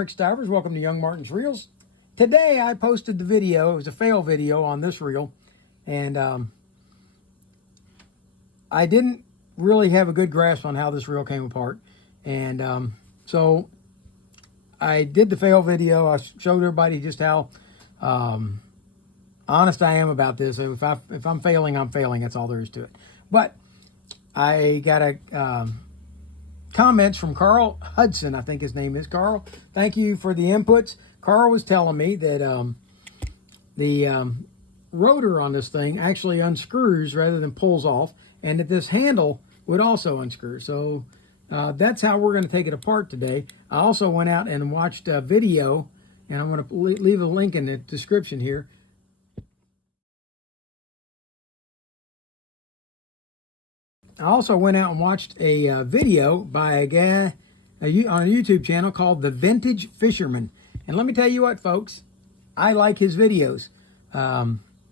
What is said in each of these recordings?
Rick Stivers. Welcome to Young Martin's Reels. Today I posted the video. It was a fail video on this reel, and I didn't really have a good grasp on how this reel came apart, and so I did the fail video. I showed everybody just how honest I am about this. If I'm failing, I'm failing. That's all there is to it. But I got a comments from Carl Hudson, I think his name is. Carl, thank you for the inputs. Carl was telling me that the rotor on this thing actually unscrews rather than pulls off, and that this handle would also unscrew. So that's how we're going to take it apart today. I also went out and watched a video, and I'm going to leave a link in the description here. I also went out and watched a video by a guy on a YouTube channel called the Vintage Fisherman. And let me tell you what, folks, I like his videos.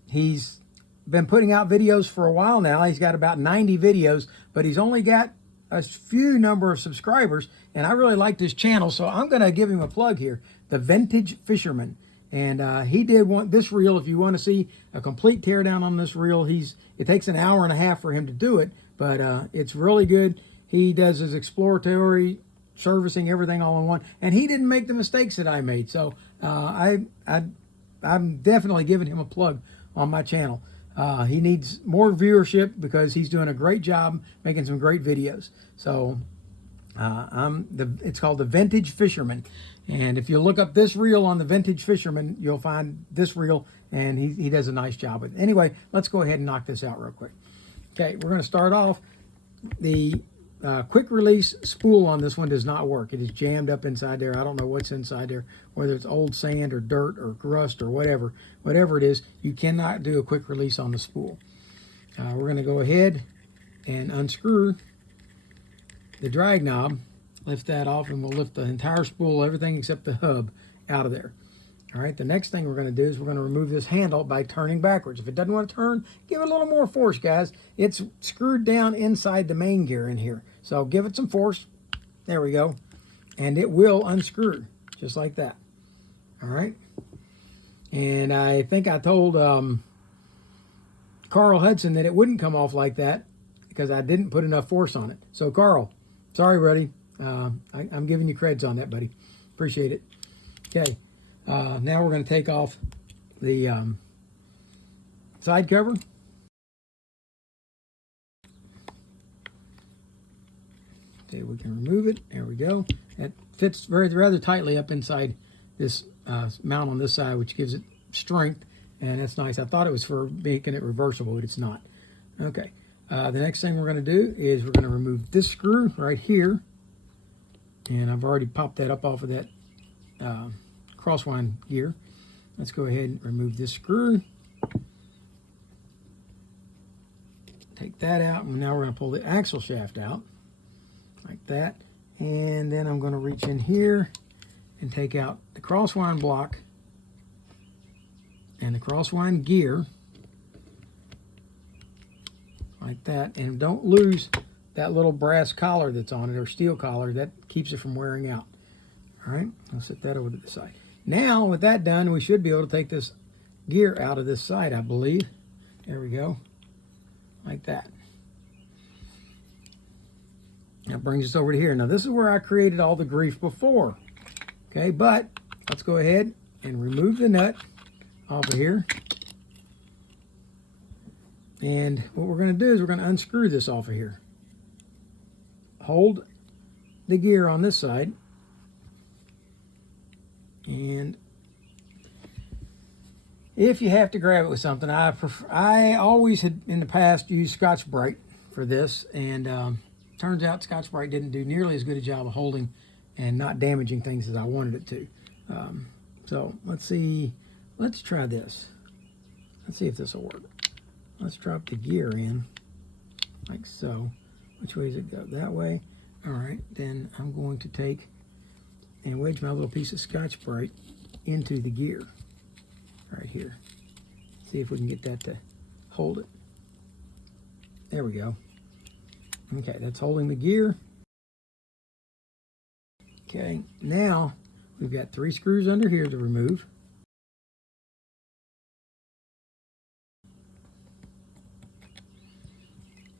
He's been putting out videos for a while now. He's got about 90 videos, but he's only got a few number of subscribers, and I really like this channel, so I'm going to give him a plug here, the Vintage Fisherman. And he did this reel. If you want to see a complete teardown on this reel, it takes an hour and a half for him to do it, but it's really good. He does his exploratory servicing, everything all in one, and he didn't make the mistakes that I made. So I'm definitely giving him a plug on my channel. He needs more viewership because he's doing a great job making some great videos. So it's called the Vintage Fisherman, and if you look up this reel on the Vintage Fisherman, you'll find this reel, and he does a nice job with it. Anyway, let's go ahead and knock this out real quick. Okay, we're going to start off. The quick release spool on this one does not work. It is jammed up inside there. I don't know what's inside there, whether it's old sand or dirt or rust or whatever it is. You cannot do a quick release on the spool. We're going to go ahead and unscrew the drag knob, lift that off, and we'll lift the entire spool, everything except the hub, out of there. All right, the next thing we're going to do is we're going to remove this handle by turning backwards. If it doesn't want to turn, give it a little more force, guys. It's screwed down inside the main gear in here. So give it some force. There we go. And it will unscrew, just like that. All right. And I think I told Carl Hudson that it wouldn't come off like that because I didn't put enough force on it. So, Carl, sorry, buddy. I'm giving you creds on that, buddy. Appreciate it. Okay. Now we're going to take off the side cover. Okay, we can remove it. There we go. It fits rather tightly up inside this mount on this side, which gives it strength, and that's nice. I thought it was for making it reversible, but it's not. Okay. The next thing we're going to do is we're going to remove this screw right here, and I've already popped that up off of that crosswind gear. Let's go ahead and remove this screw. Take that out, and now we're going to pull the axle shaft out like that. And then I'm going to reach in here and take out the crosswind block and the crosswind gear like that. And don't lose that little brass collar that's on it, or steel collar, that keeps it from wearing out. All right, I'll set that over to the side. Now, with that done, we should be able to take this gear out of this side, I believe. There we go, like that. That brings us over to here. Now, this is where I created all the grief before. Okay, but let's go ahead and remove the nut off of here. And what we're going to do is we're going to unscrew this off of here. Hold the gear on this side. And if you have to grab it with something, I always had in the past used Scotch-Brite for this, and turns out Scotch-Brite didn't do nearly as good a job of holding and not damaging things as I wanted it to. So let's see. Let's try this. Let's see if this will work. Let's drop the gear in like so. Which way does it go? That way. All right. Then I'm going to take and wedge my little piece of Scotch-Brite into the gear right here. See if we can get that to hold it. There we go. Okay, that's holding the gear. Okay, now We've got 3 screws under here to remove.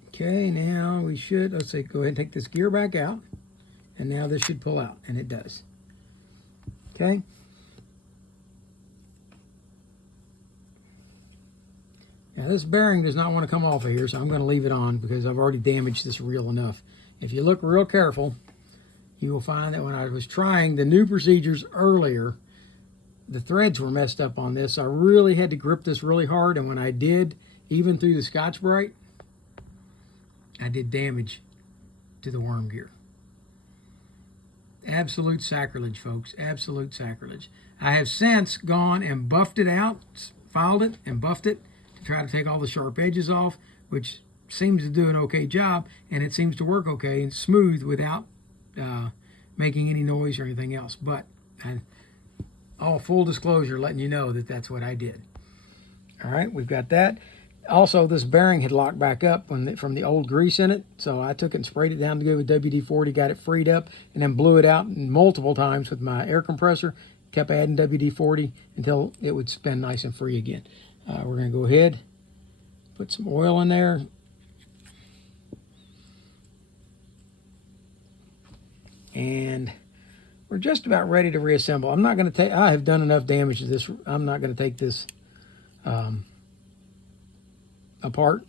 Okay, now we should, let's say, go ahead and take this gear back out. And now this should pull out, and it does. Okay. Now this bearing does not want to come off of here, so I'm going to leave it on because I've already damaged this reel enough. If you look real careful, you will find that when I was trying the new procedures earlier, the threads were messed up on this. So I really had to grip this really hard, and when I did, even through the Scotch-Brite, I did damage to the worm gear. Absolute sacrilege, folks. Absolute sacrilege. I have since gone and buffed it out, filed it and buffed it to try to take all the sharp edges off, which seems to do an okay job, and it seems to work okay and smooth without making any noise or anything else. But all full disclosure, letting you know that that's what I did. All right, we've got that. Also, this bearing had locked back up from the old grease in it, so I took it and sprayed it down to go with WD-40, got it freed up, and then blew it out multiple times with my air compressor. Kept adding WD-40 until it would spin nice and free again. We're going to go ahead, put some oil in there. And we're just about ready to reassemble. I'm not going to take, I have done enough damage to this. I'm not going to take this apart.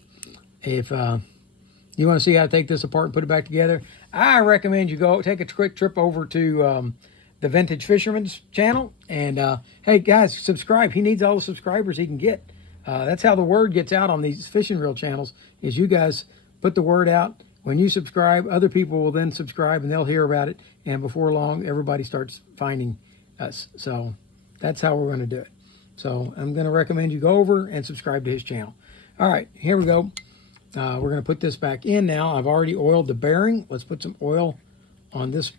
If you want to see how to take this apart and put it back together, I recommend you go take a quick trip over to the Vintage Fisherman's channel. And hey guys, subscribe. He needs all the subscribers he can get. That's how the word gets out on these fishing reel channels, is you guys put the word out. When you subscribe, other people will then subscribe and they'll hear about it. And before long, everybody starts finding us. So that's how we're going to do it. So I'm going to recommend you go over and subscribe to his channel. All right, here we go. We're going to put this back in now. I've already oiled the bearing. Let's put some oil on this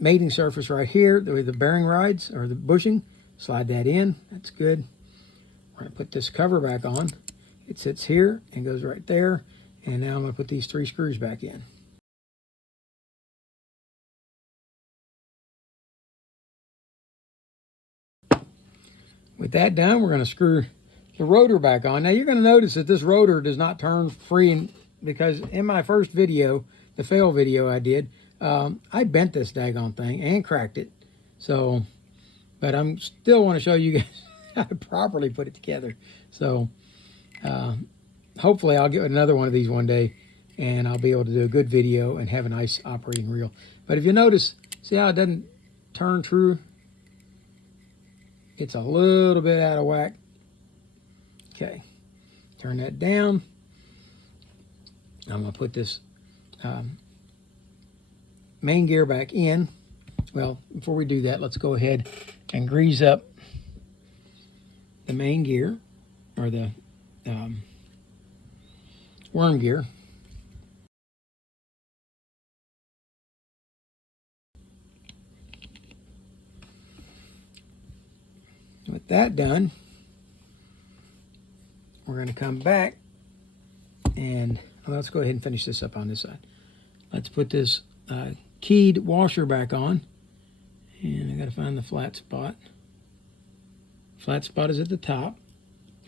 mating surface right here, the bearing rides or the bushing. Slide that in. That's good. We're going to put this cover back on. It sits here and goes right there. And now I'm going to put these 3 screws back in. With that done, we're going to screw the rotor back on. Now you're going to notice that this rotor does not turn free, because in my first video, the fail video I did, I bent this daggone thing and cracked it. So, but I'm still want to show you guys how to properly put it together. So hopefully I'll get another one of these one day and I'll be able to do a good video and have a nice operating reel. But if you notice, see how it doesn't turn true? It's a little bit out of whack. Okay, turn that down. I'm going to put this main gear back in. Well, before we do that, let's go ahead and grease up the main gear, or the worm gear. With that done, we're going to come back and let's go ahead and finish this up on this side. Let's put this keyed washer back on, and I got to find the flat spot. Flat spot is at the top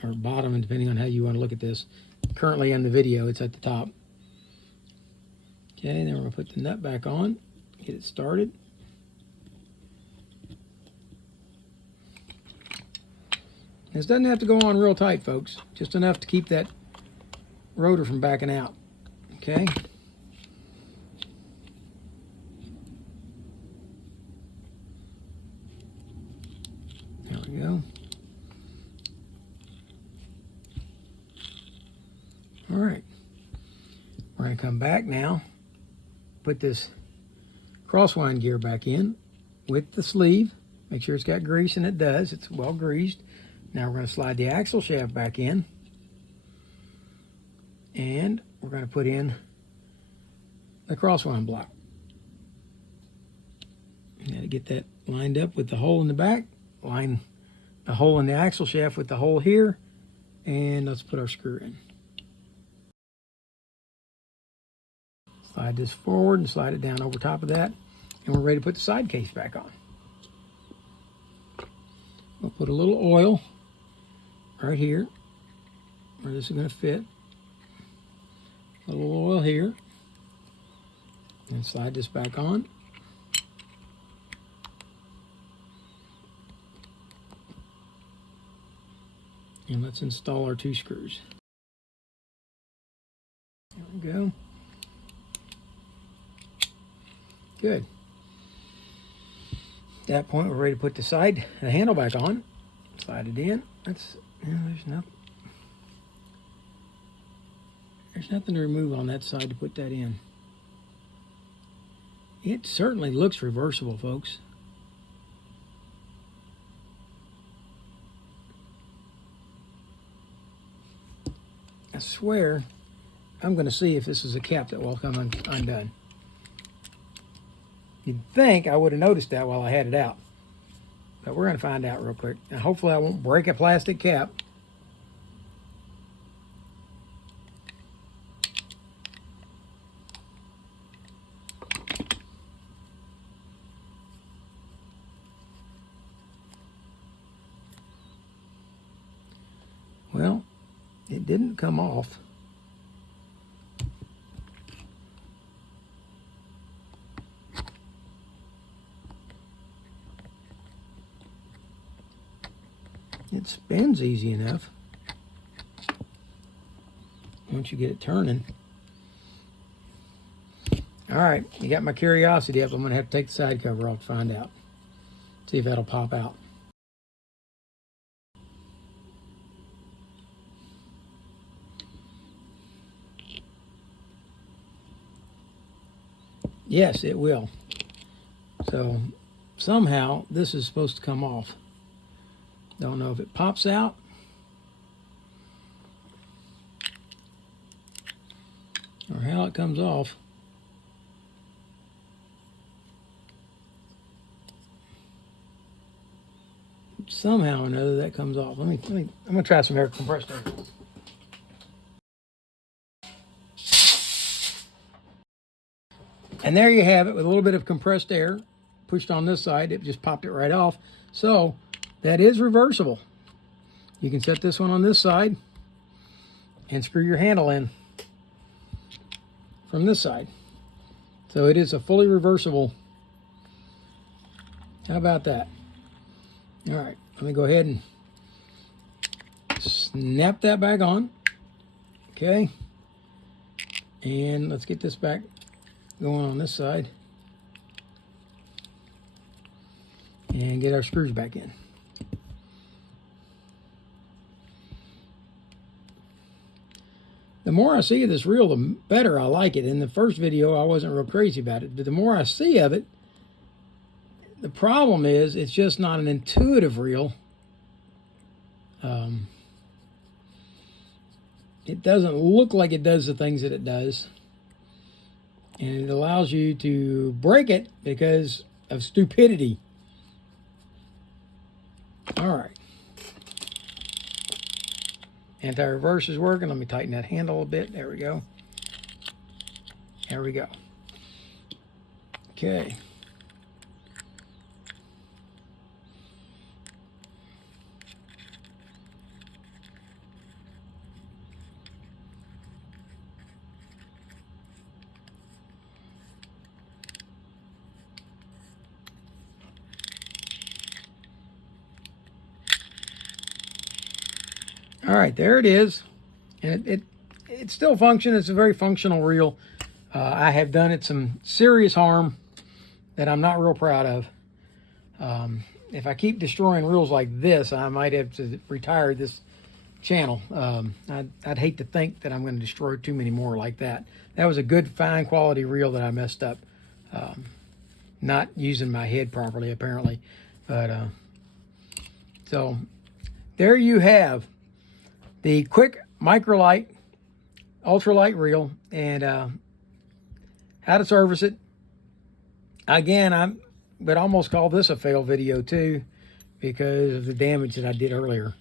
or bottom, and depending on how you want to look at this. Currently in the video, it's at the top. Okay, then we're going to put the nut back on, get it started. This doesn't have to go on real tight, folks. Just enough to keep that rotor from backing out. Okay. There we go. All right. We're going to come back now, put this crosswind gear back in with the sleeve. Make sure it's got grease, and it does. It's well greased. Now we're going to slide the axle shaft back in, and we're going to put in the crosswind block. You got to get that lined up with the hole in the back, line the hole in the axle shaft with the hole here, and let's put our screw in. Slide this forward and slide it down over top of that. And we're ready to put the side case back on. We'll put a little oil right here where this is going to fit. A little oil here. And slide this back on. And let's install our 2 screws. There we go. Good. At that point, we're ready to put the handle back on. Slide it in. There's nothing to remove on that side to put that in. It certainly looks reversible, folks. I swear, I'm going to see if this is a cap that will come undone. You'd think I would have noticed that while I had it out. But we're going to find out real quick. Now, hopefully I won't break a plastic cap. Well, it didn't come off. It spins easy enough once you get it turning. All right, you got my curiosity up. I'm going to have to take the side cover off to find out. See if that'll pop out. Yes, it will. So somehow this is supposed to come off. Don't know if it pops out or how it comes off. Somehow or another that comes off. I'm gonna try some air compressed air. And there you have it with a little bit of compressed air pushed on this side. It just popped it right off. So that is reversible. You can set this one on this side and screw your handle in from this side. So it is a fully reversible. How about that? All right, let me go ahead and snap that back on. Okay. And let's get this back going on this side. And get our screws back in. The more I see of this reel, the better I like it. In the first video, I wasn't real crazy about it. But the more I see of it, the problem is it's just not an intuitive reel. It doesn't look like it does the things that it does. And it allows you to break it because of stupidity. All right. Anti-reverse is working. Let me tighten that handle a bit. There we go. There we go. Okay. All right, there it is. And it still functions. It's a very functional reel. I have done it some serious harm that I'm not real proud of. If I keep destroying reels like this, I might have to retire this channel. I'd hate to think that I'm going to destroy too many more like that. That was a good, fine quality reel that I messed up. Not using my head properly, apparently. But so there you have the quick Microlite ultralight reel and how to service it. Again, I would almost call this a fail video too because of the damage that I did earlier.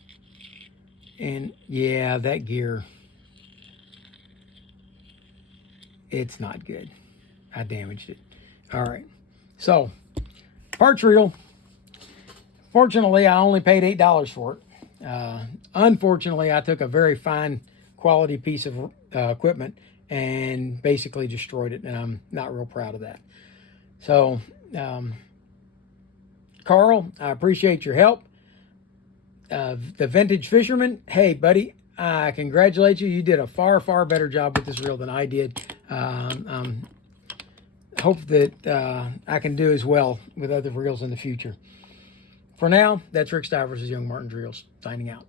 And yeah, that gear, it's not good. I damaged it. All right. So, parts reel. Fortunately, I only paid $8 for it. Unfortunately, I took a very fine quality piece of equipment and basically destroyed it, and I'm not real proud of that. So, Carl, I appreciate your help. The Vintage Fisherman, hey, buddy, I congratulate you. You did a far, far better job with this reel than I did. Hope that I can do as well with other reels in the future. For now, that's Rick Stivers of Young Martin's Reels, signing out.